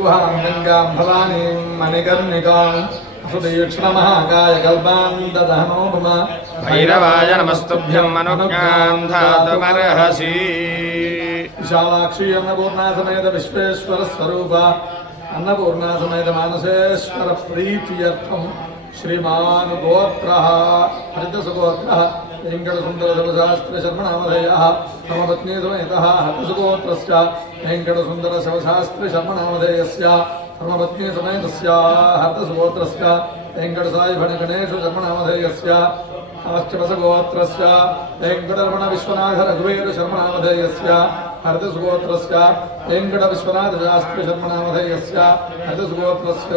గుహాంగాం భవానీం మణికర్ణికాం హృదయుక్ష్మమహాకాయ కల్పాం దదహమో మమ భైరవాయ నమస్తుభ్యం మనోజ్ఞాం ధాతుమర్హసి విశాలాక్షి అన్నపూర్ణాసమేత విశ్వేశ్వర స్వరూప అన్నపూర్ణాసమేత మానసేశ్వర ప్రీత్యర్థం శ్రీమాను గోత్ర హరితసు గోత్ర हरितसुगोत्र वेङ्कटसुन्दर शिवशास्त्र शर्मणामधेयः मम पत्नी समेतः हरितसुगोत्रस्य वेङ्कटसुन्दर शिवशास्त्र शर्मणामधेयस्य धर्मपत्नी समेतस्य हरितसुगोत्रस्य वेङ्कटसाई भणगणेश शर्मणामधेयस्य काश्यपसगोत्रस्य वेङ्कटरमण विश्वनाथ रघुवीर शर्मनामधेयस्य हरितसुगोत्रस्य वेङ्कटविश्वनाथशास्त्री हरितसुगोत्रस्य।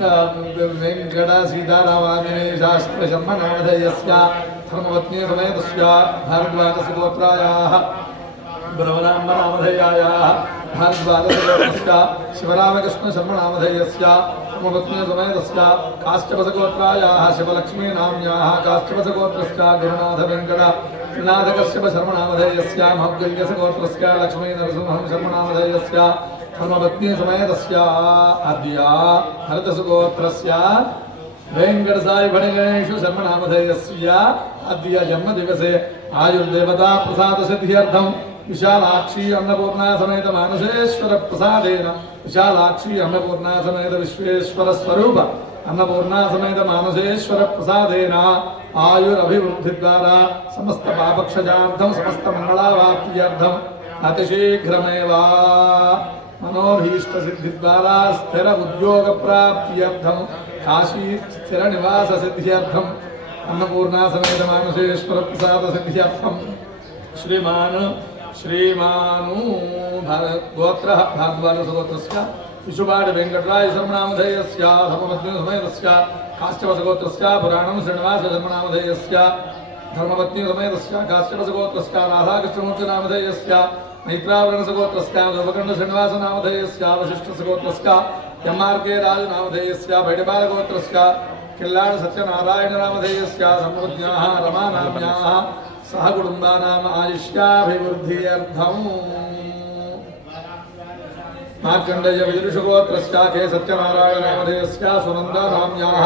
वेङ्कट सीतारामाञ्जनेय शास्त्री शर्मनामधेयस्य धर्मपत्नी समेतस्य भारद्वाजसुगोत्रायाः ब्रह्मनामधेयायाः भारद्वाजसुगोत्रस्य शिवरामकृष्णशर्मनामधेयस्य धर्मपत्नीसमेतस्य काश्यपसगोत्रायाः शिवलक्ष्मीनाम्याः काश्यपसगोत्रस्य गुरुनाथवेङ्कट त्रिनाथकश्यप शर्मनामधेयस्य मौद्गल्यसगोत्रस्य लक्ष्मीनरसिंहं शर्मनामधेयस्य धर्मपत्नीसमेतस्य अद्य हरितसुगोत्रस्य वेङ्कटसाई भणगणेषु शर्मनामधेयस्य अद्य जन्मदिवसे आयुर्देवता प्रसादसिद्ध्यर्थं विशालाक्षी अन्नपूर्णा समेत मानसेश्वर प्रसादेन विशालाक्षी अन्नपूर्णा समेत विश्वेश्वर स्वरूप अन्नपूर्णा समेत मानसेश्वर प्रसादेन आयुरभिवृद्धिद्वारा समस्त पापक्षजार्थं समस्त मङ्गलावाप्त्यर्थम् अतिशीघ्रमेव मनोभीष्टसिद्धिद्वारा स्थिर उद्योगप्राप्त्यर्थं काशी स्थिरनिवाससिद्ध्यर्थम् अन्नपूर्णा समेत मानसेश्वर प्रसादसिद्ध्यर्थं श्रीमान् श्रीमानु भारत गोत्र भारद्वाजसगोत्रस्य शिशुपाडि वेङ्कटराय शर्मनामधेयस्य धर्मपत्नीसमेतस्य काश्यपसगोत्रस्य पुराणं श्रीनिवासशर्मनामधेयस्य धर्मपत्नीसमेतस्य काश्यपसगोत्रस्य राधाकृष्णमूर्तिनामधेयस्य मैत्रावरणसगोत्रस्य, गोपकण्डश्रीनिवासनामधेयस्य वशिष्ठसगोत्रस्य एम् आर् के राजनामधेयस्य भैडपालगोत्रस्य किल्लाड सत्यनारायणनामधेयस्य समृद्ध्याः रमानाम्याः, सह कुटुम्बानाम् आयुष्याभिवृद्ध्यर्थम्। मार्कण्डेय विदुषगोत्रस्य के सत्यनारायणनामधेयस्य, सुनन्दानाम्याः,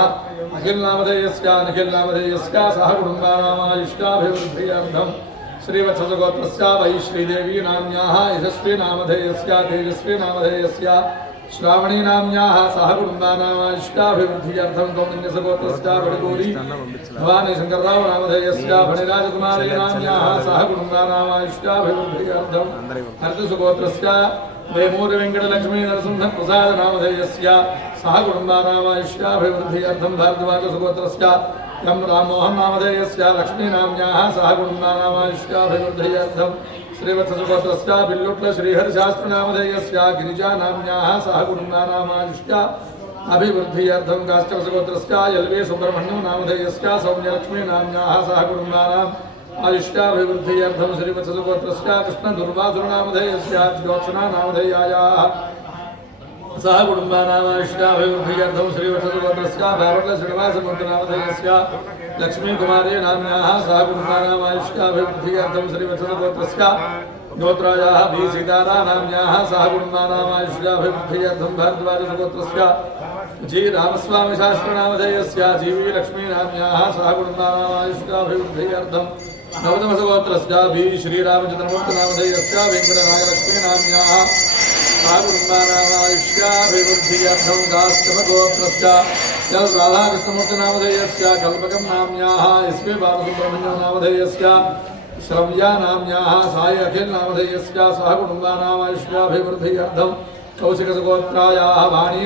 अखिलनामधेयस्य, निखिलनामधेयस्य, सह कुटुम्बानाम् आयुष्याभिवृद्ध्यर्थम्। श्रीवत्सगोत्रस्य वै श्रीदेवी नाम्याः यशस्वी नामधेयस्य तेजस्वी नामधेयस्य श्रावणी नाम्याः सह कुटुम्बानामायुष्याभिवृद्ध्यर्थं कौण्यसगोत्रस्य बडगोरी भवानी शङ्करराव नामधेयस्य फणिराजकुमारी नाम्याः सह कुटुम्बानामायुष्याभिवृद्ध्यर्थं हरितसुगोत्रस्य वेमूरवेङ्कटलक्ष्मी नरसिंहप्रसाद नामधेयस्य सह कुटुम्बानामायुष्याभिवृद्ध्यर्थं भारद्वाजसुगोत्रस्य। यं राममोहन नामधेयस्य लक्ष्मीनाम्याः सह कुटुम्बानामायुष्याभिवृद्ध्यर्थं श्रीवत्ससुगोत्रस्य बिल्लुट्ल श्रीहरिशास्त्रनामधेयस्य गिरिजानाम्याः सह कुटुम्बानामायुष्या अभिवृद्ध्यर्थं काश्चपसगोत्रस्य एल्वे सुब्रह्मण्यं नामधेयस्य सह कुटुम्बानाम् आयुष्याभिवृद्ध्यर्थं श्रीवत्ससुगोत्रस्य कृष्णदुर्वासुरनामधेयस्य ज्योत्सना नामधेयायाः सह कुटुम्बानामायुष्याभिवृद्ध्यर्थं श्रीवत्सगोत्रस्य भावट्ल श्रीनिवासमूर्तिनामधेयस्य लक्ष्मीकुमारी नाम्याः सह कुटुम्बानामायुष्याभिवृद्ध्यर्थं श्रीवत्सगोत्रस्य गोत्रायाः बी सीतारा नाम्याः सह कुटुम्बानामायुष्याभिवृद्ध्यर्थं भारद्वाजसगोत्रस्य जी रामस्वामिशास्त्रनामधेयस्य जीवी लक्ष्मीनाम्याः सह कुटुम्बानामायुष्याभिवृद्ध्यर्थं नवतमसगोत्रस्य बी श्रीरामचन्द्रमूर्तिनामधेयस्य वेङ्कटनागलक्ष्मीनाम्याः सागुरुम्बानामायुष्याभिवृद्ध्यर्थं दास्तमगोत्रस्य यल् राधाकृष्णमूर्तिनामधेयस्य कल्पकं सह कुटुम्बानामायुष्याभिवृद्ध्यर्थं कौशिकसगोत्रायाः वाणी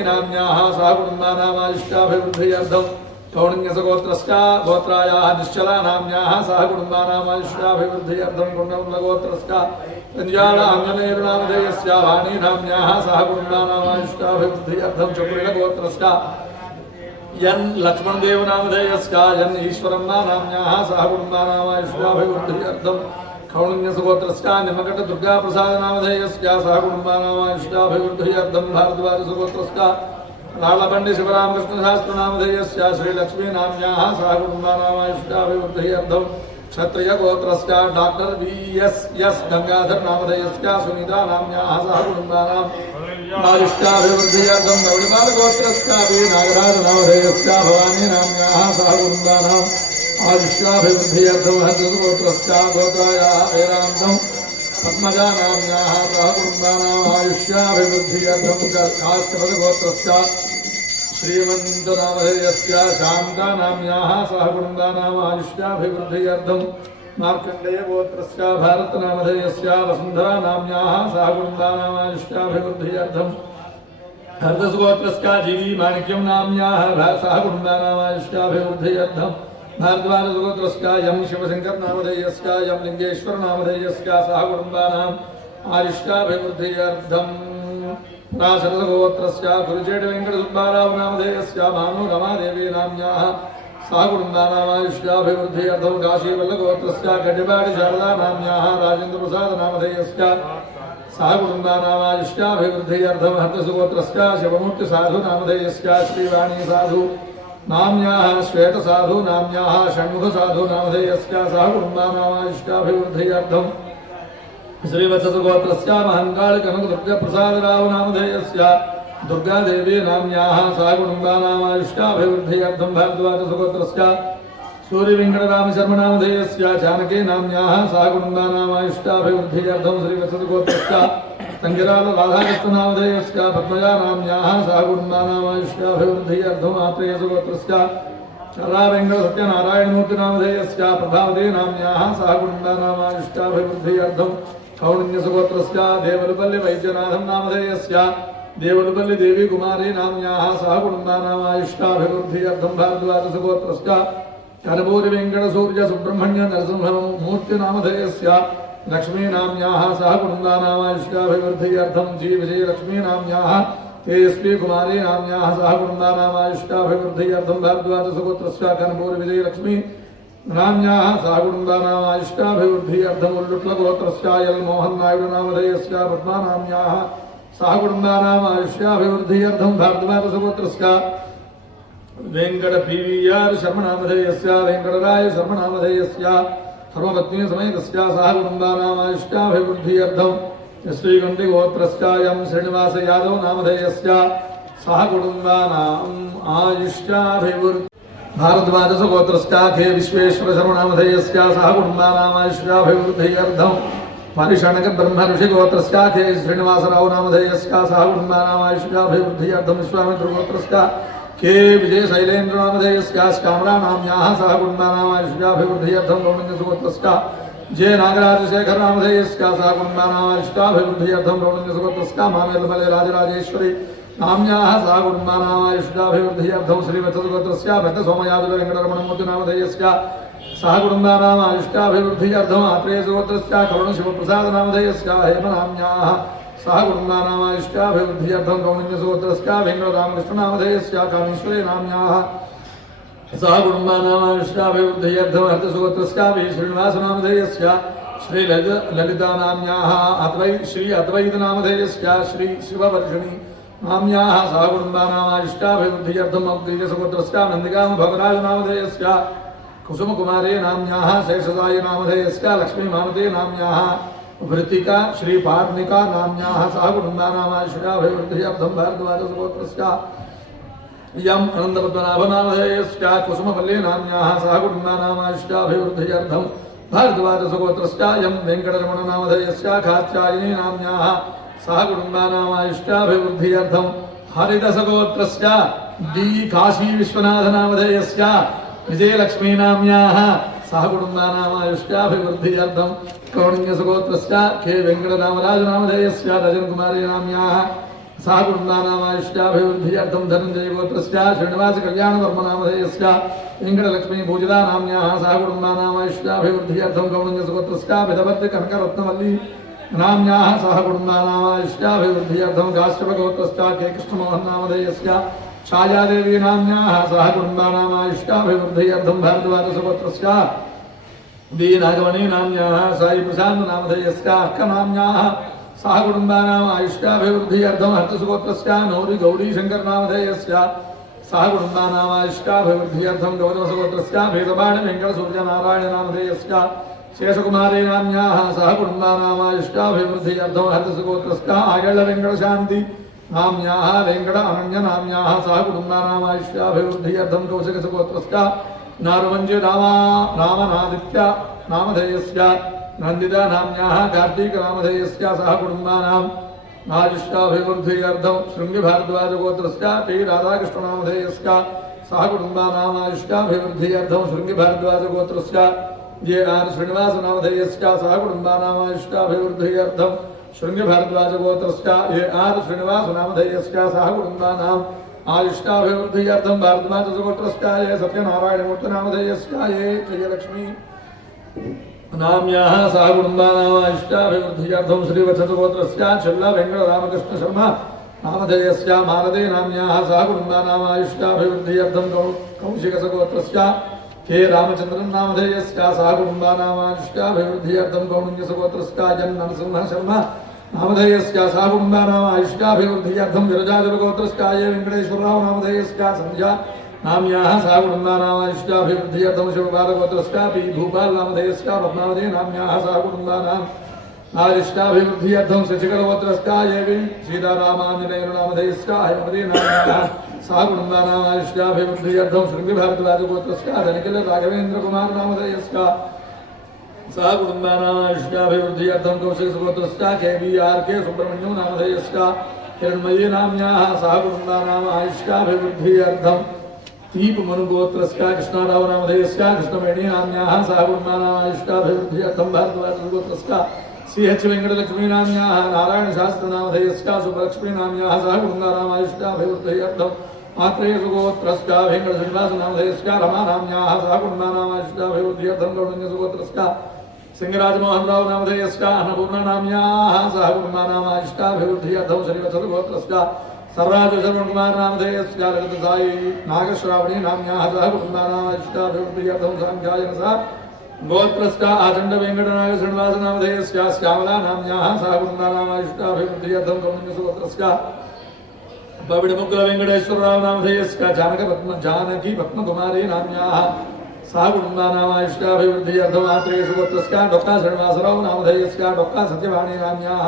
सह कुटुम्बानामायुष्याभिवृद्ध्यर्थं कौण्यसगोत्रस्य गोत्रायाः निश्चला नाम्याः सह कुटुम्बानामायुष्याभिवृद्ध्यर्थं कुण्डलगोत्रस्य पञ्जाल आञ्जनेयनामधेयस्य वाणी सह कुटुम्बानामायुष्याभिवृद्ध्यर्थं चक्रिणगोत्रस्य सह कुटुम्बानामायुष्याभिवृद्ध्यर्थं कौण्यसुगोत्रस्य निमकटदुर्गाप्रसादनामधेयस्य सह श्रीलक्ष्मीनाम्याः सह कुटुम्बानामायुष्याभिवृद्ध्यर्थं क्षत्रिय गोत्रस्य doctor V S S Gangadhar नामधेयस्य Sunita नाम्याः सह कुटुम्बानाम् आयुष्याभिवृद्ध्यर्थं गौडपाल गोत्रस्यापि नागराज नामधेयस्य भवानी नाम्याः सह कुटुम्बानाम् आयुष्याभिवृद्ध्यर्थं हर्षगोत्रस्य गोत्रायाः वेदान्तम् पद्मजा नाम्याः सह कुटुम्बानाम् आयुष्याभिवृद्ध्यर्थं काष्ठपदगोत्रस्य श्रीमन्तनामधेयस्य शान्तानाम्याः सह कुटुम्बानाम् आयुष्याभिवृद्ध्यर्थं मार्कण्डेयगोत्रस्य भारतनामधेयस्य वसुन्धरानाम्याः सह कुटुम्बानाम् आयुष्याभिवृद्ध्यर्थं जीवी माणिक्यं नाम्याः सह कुटुम्बानाम् आयुष्याभिवृद्ध्यर्थं यं शिवशङ्करनामधेयस्य यं लिङ्गेश्वरनामधेयस्य सह कुटुम्बानाम् आयुष्याभिवृद्ध्यर्थं राशरसगोत्रस्य गुरुचेटवेङ्कटसुब्बाराव नामधेयस्य मानो रमादेवी नाम्याः सह कुटुम्बानाम् आयुष्याभिवृद्ध्यर्थं काशीवल्लगोत्रस्य गड्डिबाडि शारदा नाम्याः राजेन्द्रप्रसाद नामधेयस्य सह कुटुम्बानाम् आयुष्याभिवृद्ध्यर्थं हर्तसुगोत्रस्य शिवमूर्तिसाधु नामधेयस्य श्रीवाणी साधु नाम्याः श्वेतसाधु नाम्याः षण्मुखसाधु नामधेयस्य सह कुटुम्बानाम् आयुष्याभिवृद्ध्यर्थं श्रीवत्सगोत्रस्य महङ्काळकनकदुर्गप्रसादराव नामधेयस्य दुर्गादेवी नाम्याः सह कुटुम्बानाम् आयुष्याभिवृद्ध्यर्थं सूर्यवेङ्कटरामशर्मनामधेयस्य जानकी नाम्याः सह कुटुम्बानाम् आयुष्याभिवृद्ध्यर्थं श्रीवत्सगोत्रस्य तङ्गिराल राधाकृष्णनामधेयस्य पद्मजा नाम्याः सह कुटुम्बानाम् आयुष्याभिवृद्ध्यर्थम् प्रभावती आयुष्याभिवृद्ध्यर्थं कौण्यसुगोत्रस्य देवलुपल्लिवैद्यनाथं नामधेयस्य देवलुपल्ली देवी कुमारी नाम्याः सह कुटुम्बानाम् आयुष्याभिवृद्ध्यर्थं भारद्वाजसुगोत्रस्य कनपूरि वेङ्कटसूर्य सुब्रह्मण्य नरसिंहमूर्तिनामधेयस्य लक्ष्मीनाम्याः सह कुटुम्बानाम् आयुष्याभिवृद्ध्यर्थं जी विजयलक्ष्मीनाम्याः तेजस्वी कुमारी नाम्याः सह कुटुम्बानाम् आयुष्याभिवृद्ध्यर्थं भारद्वाजसुगोत्रस्य कनपूरि विजयलक्ष्मी नाम्याः सह कुटुम्बानाम् आयुष्याभिवृद्ध्यर्थम् उल्लुट्लगोत्रस्य एल् मोहन् नायडु नामधेयस्य पद्मानाम्याः सह कुटुम्बानाम् आयुष्याभिवृद्ध्यर्थं भारद्वाजसुगोत्रस्य वेङ्कट पी वी आर् शर्मनामधेयस्य वेङ्कटराय शर्मनामधेयस्य धर्मपत्नी समेतस्य सह कुटुम्बानाम् आयुष्याभिवृद्ध्यर्थं श्रीगण्डिगोत्रस्य यं श्रीनिवास यादव नामधेयस्य सह कुटुम्बानाम् आयुष्याभिवृद्धि भारद्वाजसगोत्रस्य खे विश्वेश्वर शर्मनामधेयस्य सह कुटुम्बानाम् आयुष्याभिवृद्ध्यर्थं परिषणक ब्रह्म ऋषिगोत्रस्य खे श्रीनिवासराव नामधेयस्य सह कुटुम्बानाम् आयुष्याभिवृद्ध्यर्थं विश्वामित्रगोत्रस्य। के विजय शैलेन्द्र नामधेयस्य श्यामला नाम्याः सह कुटुम्बानाम् आयुष्याभिवृद्ध्यर्थं गौणन्यसुगोत्रस्य जे नागराजशेखर नामधेयस्य सह कुटुम्बानाम् आयुष्याभिवृद्ध्यर्थं गौणन्यसुगोत्रस्य मामेलमले राजराजेश्वरी। नाम्याः सह कुटुम्बानाम् आयुष्याभिवृद्ध्यर्थं श्रीवत्सगोत्रस्य भट्टसोमयादवेङ्कटरमणमूर्ति नामधेयस्य सह कुटुम्बानाम् आयुष्याभिवृद्ध्यर्थम् आत्रेयसुगोत्रस्य करुणशिवप्रसाद नामधेयस्य हेमनाम्याः सह कुटुम्बानाम् आयुष्याभिवृद्ध्यर्थं गौणन्यसुगोत्रस्य वेङ्कटरामकृष्णनामधेयस्य कामेश्वरी नाम्याः सह कुटुम्बानाम् आयुष्याभिवृद्ध्यर्थम् हर्तसुगोत्रस्यापि श्रीनिवासनामधेयस्य श्री ललितानाम्याः अद्वै श्री अद्वैतनामधेयस्य श्री शिववर्षिणी नाम्याः सह कुटुम्बानाम् आयुष्याभिवृद्ध्यर्थम् औद्रीयसुगोत्रस्य नन्दिकाम भवराजनामधेयस्य कुसुमकुमारी नाम्याः शेषसायि नामधेयस्य लक्ष्मीमानती नाम्याः वृत्तिका श्रीपार्णिका नाम्याः सह यम कुसुमपल्ली नाम्याः सह कुटुम्बानाम् आयुष्याभिवृद्ध्यर्थं यं वेङ्कटरमणनामधेयस्य कात्यायिनी नाम्याः सह कुटुम्बानाम् आयुष्याभिवृद्ध्यर्थं हरिदसगोत्रस्य डी काशी विश्वनाथनामधेयस्य विजयलक्ष्मीनाम्याः सह कुटुम्बानाम् आयुष्याभिवृद्ध्यर्थं कौण्यसुगोत्रस्य के वेङ्कटरामराजनामधेयस्य रजनकुमारी नाम्याः सह कुटुम्बानाम् आयुष्याभिवृद्ध्यर्थं धनञ्जयगोत्रस्य श्रीनिवासकल्याणवर्मनामधेयस्य वेङ्कटलक्ष्मी पूजिता नाम्याः सह कुटुम्बानाम् आयुष्याभिवृद्ध्यर्थं गौणञ्जसुगोत्रस्य विधवर्ति कनकरत्नवल्ली नाम्याः सह कुटुम्बानाम् आयुष्याभिवृद्ध्यर्थं काश्यपगोत्रस्य के कृष्णमोहन नामधेयस्य। छायादेवी सह कुटुम्बानाम् आयुष्याभिवृद्ध्यर्थं भारद्वाजसुगोत्रस्य वी नागमणि नाम्याः साई प्रशान्त नामधेयस्य। अक्कनाम्याः सह कुटुम्बानाम् आयुष्याभिवृद्ध्यर्थं हर्तसुगोत्रस्य नौरि सह गौतमसगोत्रस्य भेदबाणि वेङ्कटसूर्यनारायणनामधेयस्य शेषकुमारी नाम्याः सह कुटुम्बानामायुष्टाभिवृद्ध्यर्थं हरितसुगोत्रस्य आयळवेङ्कटशान्ति नाम्याः वेङ्कट अनन्यनाम्याः सह कुटुम्बानामायुष्टाभिवृद्ध्यर्थं कौशिकसुगोत्रस्य नारुमञ्जे रामा रामनादित्य नामधेयस्य नन्दिता नाम्याः सह कुटुम्बानाम् टी राधाकृष्णनामधेयस्य सह कुटुम्बानामायुष्याभिवृद्ध्यर्थं शृङ्गिभारद्वाजगोत्रस्य ये आर् श्रीनिवासनामधेयस्य सह कुटुम्बानामायुष्याभिवृद्ध्यर्थं शृङ्गिभारद्वाजगोत्रस्य ये आर् श्रीनिवासनामधेयस्य सह कुटुम्बानाम् आयुष्याभिवृद्ध्यर्थं भारद्वाजगोत्रस्य ये सत्यनारायणमूर्तिनामधेयस्य ये जयलक्ष्मी। नाम्याः सह कुटुम्बानामायुष्याभिवृद्ध्यर्थं श्रीवत्सगोत्रस्य चल्ला वेङ्कटरामकृष्णशर्मा नामधेयस्य मालदे नाम्याः सह कुटुम्बानामायुष्याभिवृद्ध्यर्थं कौ कौशिकसगोत्रस्य के रामचन्द्रन् नामधेयस्य सह कुटुम्बानामायुष्याभिवृद्ध्यर्थं कौण्यसगोत्रस्य जन् नरसिंहः शर्मा नामधेयस्य सह कुटुम्बानामायुष्याभिवृद्ध्यर्थं विरजाजलगोत्रस्य ये वेङ्कटेश्वरराव नामधेयस्य सन्ध्या। नाम्याः सह कुटुम्बानामायुष्याभिवृद्ध्यर्थं शिवपालगोत्रस्य पि भूपाल नामधेयस्य पद्मावती। नाम्याः सह कुटुम्बानाम् आरिष्टाभिवृद्ध्यर्थं शशिकलगोत्रस्य ये सीतारामाञ्जनेयनामधेयस्य हयमती नाम्याः सह कुटुम्बानामायुष्याभिवृद्ध्यर्थं शृङ्गिभारतराजगोत्रस्य धनिकल राघवेन्द्रकुमार नामधेयस्य सह कुटुम्बानामायुष्याभिवृद्ध्यर्थं कौशिकसुगोत्रस्य के आर् के सुब्रह्मण्यं नामधेयस्य हिरण्मयी नाम्याः सह कुटुम्बानामायुष्याभिवृद्ध्यर्थं दीपमनुगोत्रस्य कृष्णाराव नामधेयस्य कृष्णवेणी नाम्याः सह भारद्वाजगोत्रस्य श्री नाम्याः नारायणशास्त्रनामधेयस्य सुभलक्ष्मी नाम्याः सह कुटुम्बानामायुष्याभिवृद्ध्यर्थं मात्रेयसुगोत्रस्य वेङ्कटश्रीनिवासनामधेयस्य रमा नाम्याः सह कुटुम्बानामायुष्याभिवृद्ध्यर्थं गौडन्यसुगोत्रस्य सिंहराजमोहनराव नामधेयस्य अन्नपूर्णा नाम्याः सह कुटुम्बानामायुष्याभिवृद्ध्यर्थं श्रीवत्सगोत्रस्य सर्वराज शर्मकुमार नामधेयस्य ललितसायी नागश्रावणी नाम्याः सह कुटुम्बानामायुष्याभिवृद्ध्यर्थं साङ्ख्यायन सह गोत्रस्य आचण्ड वेङ्कटनाग श्रीनिवास नामधेयस्य श्यामला नाम्याः सह कुटुम्बानामायुष्याभिवृद्ध्यर्थं कौण्यसुगोत्रस्य पविडमुग्र वेङ्कटेश्वरराव नामधेयस्य जानकपद्म जानकी पद्मकुमारी नाम्याः मात्रेयसुगोत्रस्य डोक्का श्रीनिवासराव नामधेयस्य डोक्का सत्यवाणी नाम्याः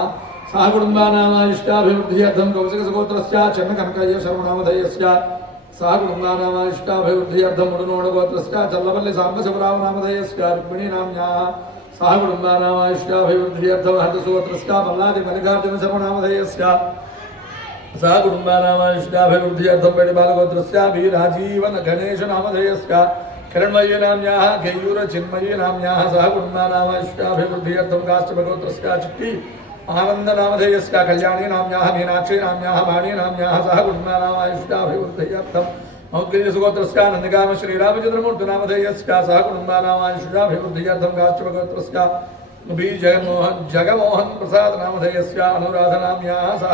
सह कुटुम्बानामायुष्याभिवृद्ध्यर्थं कौशिकसुगोत्रस्य चन्नकनकय्य शर्मनामधेयस्य सह कुटुम्बानामायुष्टाभिवृद्ध्यर्थं मुडुनोडगोत्रस्य चल्लपल्लि साम्बशिवराव रुक्मिणी पल्लादि शर्मनामधेयस्य सह कुटुम्बानामायुष्टाभिवृद्ध्यर्थं पेडिबालगोत्रस्य बी राजीवन गणेश नामधेयस्य। नाम्याः केयूर चिन्मयी नाम्याः सह कुटुम्बानामायुष्टाभिवृद्ध्यर्थं काश्चपगोत्रस्य चिट्टी आनंद नामधेयस्य, कल्याणी नाम्याः मीनाक्षी नाम्याः वाणी नाम्याः सह कुटुम्बानामायुष्टाभिवृद्ध्यर्थं मौद्गल्यसुगोत्रस्य नन्दगाम श्रीरामचन्द्रमूर्ति नामधेयस्य सह कुटुम्बानामायुष्टाभिवृद्ध्यर्थं काश्चपगोत्रस्य बी जगन्मोहन जगमोहन प्रसाद नामधेयस्य, अनुराध नाम्याः सह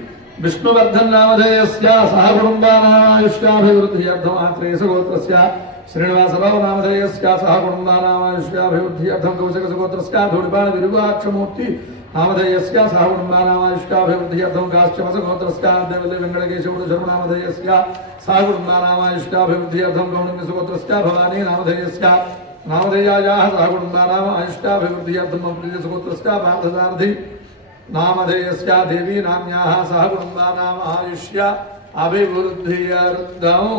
विष्णुवर्धन नामधेयस्य सह कुटुम्बानामायुष्याभिवृद्ध्यर्थम् आत्रेयसुगोत्रस्य श्रीनिवासराव नामधेयस्य सह कुटुम्बानामायुष्याभिवृद्ध्यर्थं कौशिकसुगोत्रस्य धूलिपाणविरुगाक्षमूर्ति नामधेयस्य सह कुटुम्बानामायुष्टाभिवृद्ध्यर्थं काश्चमसगोत्रस्य देवल्ले वेङ्कटकेशवुड शर्मनामधेयस्य सह कुटुम्बानामायुष्टाभिवृद्ध्यर्थं गौणम्यसुगोत्रस्य भवानी नामधेयस्य नामधेयायाः सह कुटुम्बानामायुष्टाभिवृद्ध्यर्थं अप्रियसुगोत्रस्य पार्थसारथि नामधेयस्य देवी नाम्याः सह कुटुम्बानाम् आयुष्य अभिवृद्ध्यर्थम्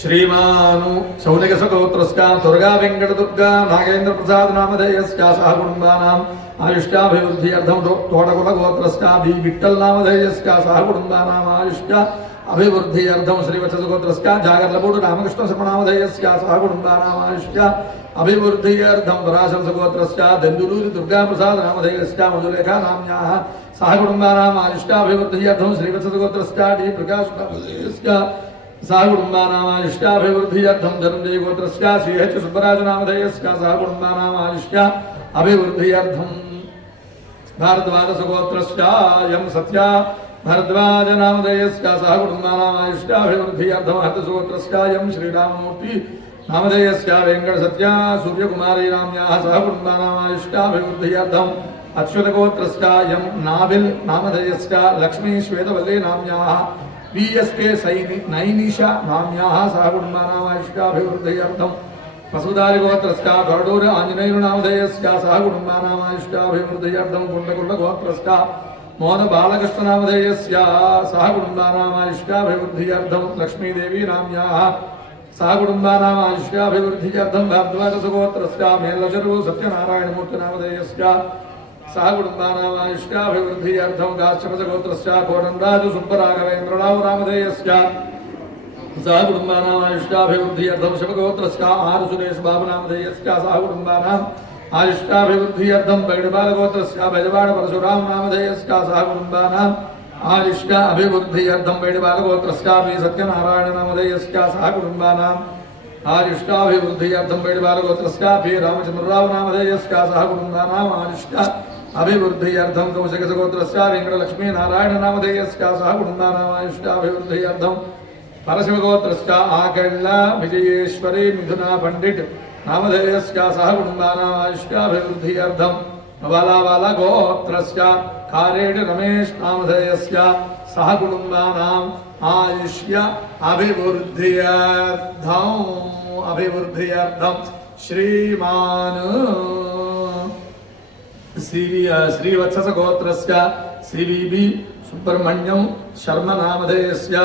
श्रीमानु सौनिकसगोत्रस्य दुर्गा वेङ्कटदुर्गा नागेन्द्र प्रसाद नामधेयस्य सह कुटुम्बानाम् आयुष्याभिवृद्ध्यर्थं तोटकुलगोत्रस्य बि विठ्ठल नामधेयस्य सह कुटुम्बानाम् आयुष्य अभिवृद्ध्यर्थं श्रीवत्सगोत्रस्य जागर्लपूडु रामकृष्णशर्मनामधेयस्य सह कुटुम्बानाम् आयुष्य अभिवृद्ध्यर्थं पराशरसगोत्रस्य दन्दुलूरि दुर्गाप्रसाद नामधेयस्य मधुरेखा नाम्याः सह कुटुम्बानाम् आयुष्याभिवृद्ध्यर्थं श्रीवत्सगोत्रस्य डी प्रकाश नामधेयस्य सह कुटुम्बानामायुष्याभिवृद्ध्यर्थं धनञ्जय गोत्रस्य श्रीहच सुब्बराजनामधेयस्य सह कुटुम्बानामायुष्या अभिवृद्ध्यर्थं भारद्वाजसगोत्रस्य यं सत्या भरद्वाजनामधेयस्य सह कुटुम्बानामायुष्याभिवृद्ध्यर्थं हर्तसुगोत्रस्य यं श्रीराममूर्ति नामधेयस्य वेङ्कटसत्या सूर्यकुमारी नाम्याः सह कुटुम्बानामायुष्याभिवृद्ध्यर्थम् अच्युतगोत्रस्य यं नाभिल् नामधेयस्य Lakshmi Shwetavalli नाम्याः P S K Saini Nainish नाम्याः सह कुटुम्बानामायुष्याभिवृद्ध्यर्थं वसुधारिगोत्रस्य गरुडूर आञ्जनेयुनामधेयस्य सह कुटुम्बानामायुष्याभिवृद्ध्यर्थं कुण्डकुण्डगोत्रस्य मोहनबालकृष्णनामधेयस्य सह कुटुम्बानामायुष्याभिवृद्ध्यर्थं लक्ष्मीदेवी नाम्याः सह कुटुम्बानामायुष्याभिवृद्ध्यर्थं भारद्वाजसुगोत्रस्य मेल्लचरु सत्यनारायणमूर्तिनामधेयस्य सह कुटुम्बानामायुष्याभिवृद्ध्यर्थं गाश्चपसगोत्रस्य कोटन्राजु सुब्बराघवेन्द्रराव नामधेयस्य सह कुटुम्बानामायुष्याभिवृद्ध्यर्थं शिवगोत्रस्य आर् सुरेश बाबुनामधेयस्य सह कुटुम्बानाम् आयुष्याभिवृद्ध्यर्थं बैडबालगोत्रस्य भजवाड परशुराम नामधेयस्य सह कुटुम्बानाम् आयुष्या अभिवृद्ध्यर्थं बैडबालगोत्रस्य पि सत्यनारायण नामधेयस्य सह कुटुम्बानाम् आयुष्याभिवृद्ध्यर्थं बैडबालगोत्रस्य पि रामचन्द्रराव नामधेयस्य सह कुटुम्बानाम् आयुष्या अभिवृद्ध्यर्थं कौशिकसगोत्रस्य वेङ्कटलक्ष्मी नारायण नामधेयस्य सह कुटुम्बानाम् आयुष्याभिवृद्ध्यर्थं परशिवगोत्रस्य आकण्ड विजयेश्वरी मिथुना पण्डित नामधेयस्य सह कुटुम्बानामायुष्याभिवृद्ध्यर्थं बालाबालगोत्रस्य कारेड रमेश नामधेयस्य सह कुटुम्बानाम् आयुष्य अभिवृद्ध्यर्थम् अभिवृद्ध्यर्थं श्रीमान् श्री श्रीवत्सगोत्रस्य श्रीबी सुब्रह्मण्यं शर्म नामधेयस्य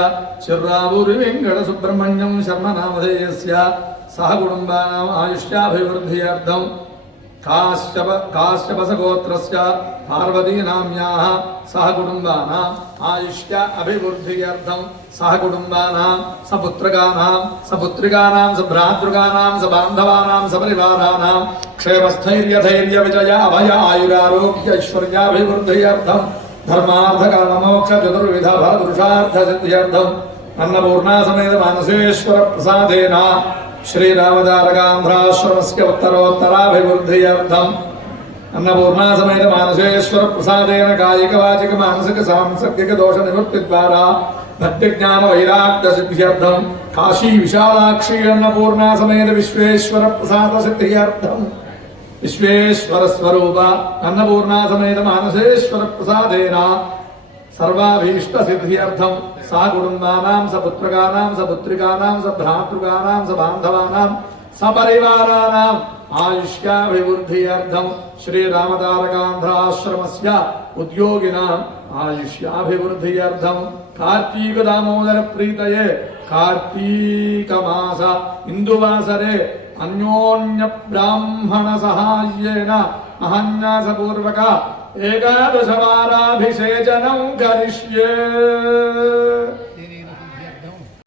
चिर्रावूरि वेङ्कटसुब्रह्मण्यं शर्म नामधेयस्य सह कुटुम्बानाम् आयुष्याभिवृद्ध्यर्थं काश्यप, काश्यपसगोत्रस्य पार्वतीनाम्याः सह कुटुम्बानाम् आयुष्य अभिवृद्ध्यर्थं सह कुटुम्बानां सपुत्रकानां सपुत्रिकानां सभ्रातृकानां सबान्धवानां सपरिवाराणां क्षेमस्थैर्यधैर्य विजय अभय, आयुरारोग्य ऐश्वर्याभिवृद्ध्यर्थं धर्मार्थकाममोक्ष चतुर्विध फलपुरुषार्थ सिद्ध्यर्थम् अन्नपूर्णा समेत मानसेश्वर प्रसादेन श्रीरामदारकान्ध्राश्रमस्य उत्तरोत्तराभिवृद्ध्यर्थम् अन्नपूर्णा समेत मानसेश्वर प्रसादेन कायिक वाचिक मानसिक सांसर्गिक दोष निवृत्ति द्वारा भक्ति ज्ञान वैराग्य सिद्ध्यर्थम काशी विशालाक्षी अन्नपूर्णा समेत विश्वेश्वर प्रसाद सिद्ध्यर्थम विश्वेश्वर स्वरूप अन्नपूर्णा समेत मानसेश्वर प्रसादेन సర్వాభీష్ట సిద్ధ్యర్థం సా కుటుంబానాం సపుత్రకానాం సపుత్రికానాం సభ్రాతృకానాం సబాంధవానాం సపరివారాణాం ఆయుష్యాభివృద్ధ్యర్థం. శ్రీరామతారకాంధ్రాశ్రమస్య ఉద్యోగినాం. ఆయుష్యాభివృద్ధ్యర్థం. కార్తీక దామోదర ప్రీతయే కార్తీకమాస ఇందువాసరే అన్యోన్య బ్రాహ్మణ సహాయ్యేన మహాన్యాసపూర్వక ఏకాదశవారాభిషేచనం కరిష్యే.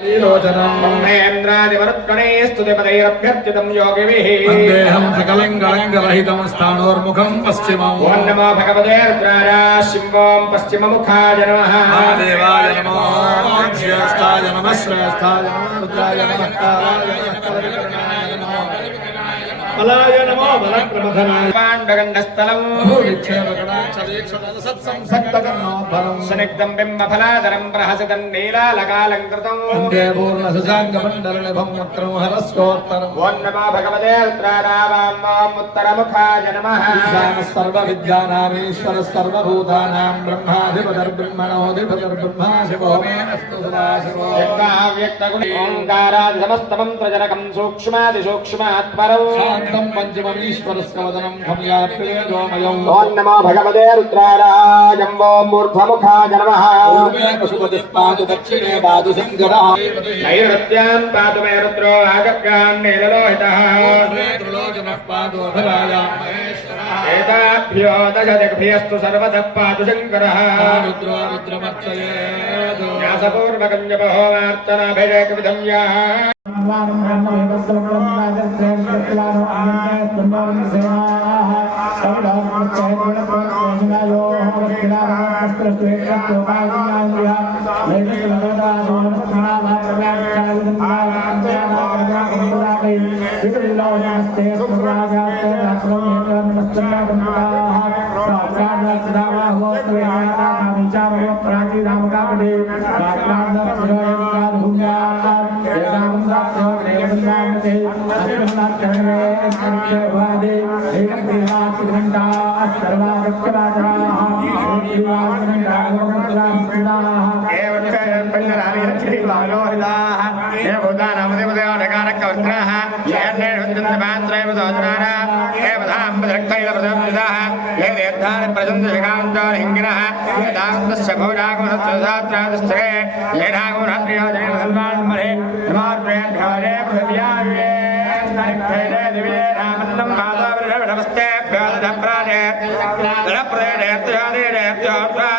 ేంద్రాదివరుత్కణేస్తుతిపదైరభ్యర్చితం యోగిభిः దేహం సకలింగలింగరహితం స్థానోర్ముఖం పశ్చిమం. ఓం నమో భగవతే రుద్రారాశింబోం పశ్చిమముఖాయ నమః. దేవాయ నమో. శ్రేష్ఠాయ నమః. శ్రేష్ఠాయ అలాయ నమో వరప్రమథనాయ పాండగండస్థలం సత్సంసక్తకర్ణోద్భవం సునిగ్ధం బింబఫలాదరం ప్రహసితం నీలాలకాలంకృతం. వందే పూర్ణ సుసాంగమండలనిభం ముత్రం హరస్కోత్తరం ఓం నమో భగవతే ఉత్తరారామాముత్తరముఖాయ నమః ఈశాన సర్వవిద్యానామేశ్వర సర్వభూతానాం బ్రహ్మాధిపతిర్బ్రహ్మణోధిపతిర్బ్రహ్మా శివో మే అస్తు సదా శివో వ్యక్త గుణ ఓంకారాది సమస్తమంత్రజనకం సూక్ష్మాది సూక్ష్మాత్మరౌ శ్రీకాంతం పంచమీశ్వర స్కవదనం ఓం నమో భగవతే రుద్రారాజం ఓం మూర్ధముఖాయ నమః పశుపతిః పాతు దక్షిణే పాతు శంకరः నైరుత్యాం పాతు మే రుద్రో రాజక్యాం నీలలోహితः త్రిలోచనః పాతు అధరాయాం మహేశ్వరः ఏతాభ్యో దశదిగ్భ్యస్తు సర్వతః పాతు శంకరः पातु शङ्करः रुद्रो रुद्रमर्चयेत् व्यासपूर्वकं जपहोमार्चनाभिरेकविधं याः Thank you. विकल्लोनस्ते सुराजाते रात्रमेव नमस्तनागमकाः प्राचार्यसदावाहोत्वेनानामिचारो प्राचीनामकापदे प्राचार्यसदायकाधुम्याः एकामदात्रो देवन्दामते अस्मन्नात्कर्णे संक्षेवादे एकत्रिवाचिघण्टा सर्वागत्यवाचाः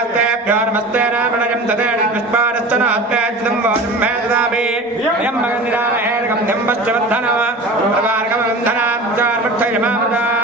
एकत्रिवाचिघण्टाः नमस्ते रामणजं तदेन पुष्पारस्तनात्मेच्छं वाचं मे ददामि यं मगन्निरामहेर्गं धम्मश्चवर्धनव प्रवार्गमबन्धनाब्जार्मर्थयमामृतात्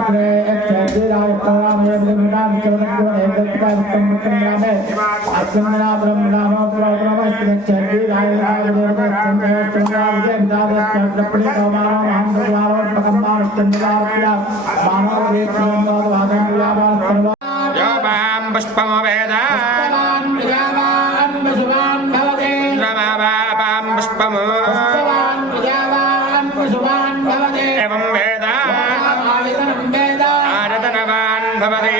मानव यो मां पुष्पमवेद रमावापां पुष्पमु एवं वेद आरतनवान् भवति ഭവതേ